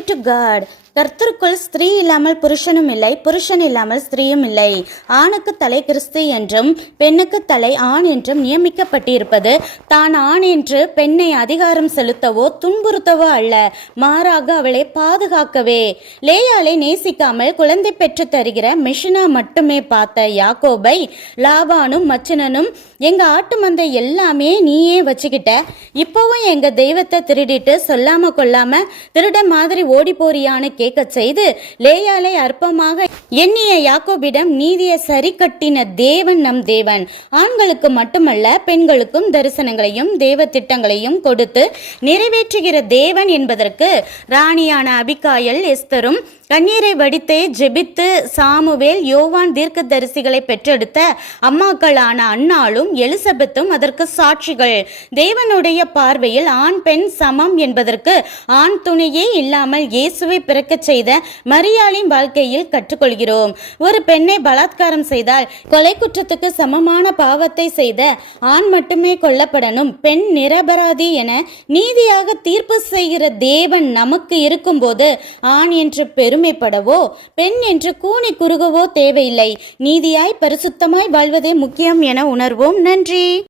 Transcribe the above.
Glory to God. கர்த்தருக்குள் ஸ்திரீ இல்லாமல் புருஷனும் இல்லை, புருஷன் இல்லாமல் ஸ்திரீயும் இல்லை. ஆணுக்கு தலை கிறிஸ்து என்றும் பெண்ணுக்கு தலை ஆண் என்றும் நியமிக்கப்பட்டிருப்பது தான் ஆண் என்று பெண்ணை அதிகாரம் செலுத்தவோ துன்புறுத்தவோ அல்ல, மாறாக அவளை பாதுகாக்கவே. லேயாளை நேசிக்காமல் குழந்தை பெற்று தருகிற மிஷனா மட்டுமே பார்த்த யாக்கோபை லாபானும் மச்சனனும் எங்க ஆட்டு மந்தை எல்லாமே நீயே வச்சுக்கிட்ட, இப்பவும் எங்க தெய்வத்தை திருடிட்டு சொல்லாம கொள்ளாம திருட மாதிரி ஓடி போறியான்னு கேட்க செய்து லேயாளை அற்பமாக எண்ணிய யாக்கோபிடம் நீதியை சரி கட்டின தேவன் நம் தேவன். ஆண்களுக்கு மட்டுமல்ல பெண்களுக்கும் தரிசனங்களையும் தேவ திட்டங்களையும் கொடுத்து நிறைவேற்றுகிற தேவன் என்பதற்கு ராணியான அபிகாயல் எஸ்தரும் கண்ணீரை வடித்தே ஜெபித்து சாமுவேல் யோவான் தீர்க்க தரிசிகளை பெற்றெடுத்த அம்மாக்களான அன்னாளும் எலிசபெத்தும் அதற்கு சாட்சிகள். தேவனுடைய பார்வையில் ஆண் பெண் சமம் என்பதற்கு ஆண் துணையே இல்லாமல் இயேசுவை பிறக்க செய்த மரியாளின் வாழ்க்கையில் கற்றுக்கொள்கிறோம். ஒரு பெண்ணை பலாத்காரம் செய்தால் கொலை குற்றத்துக்கு சமமான பாவத்தை செய்த ஆண் மட்டுமே கொல்லப்படணும், பெண் நிரபராதி என நீதியாக தீர்ப்பு செய்கிற தேவன் நமக்கு இருக்கும்போது ஆண் என்று பெருமைப்படவோ பெண் என்று கூனி குறுகவோ தேவையில்லை. நீதியாய் பரிசுத்தமாய் வாழ்வதே முக்கியம் என உணர்வோம். நன்றி.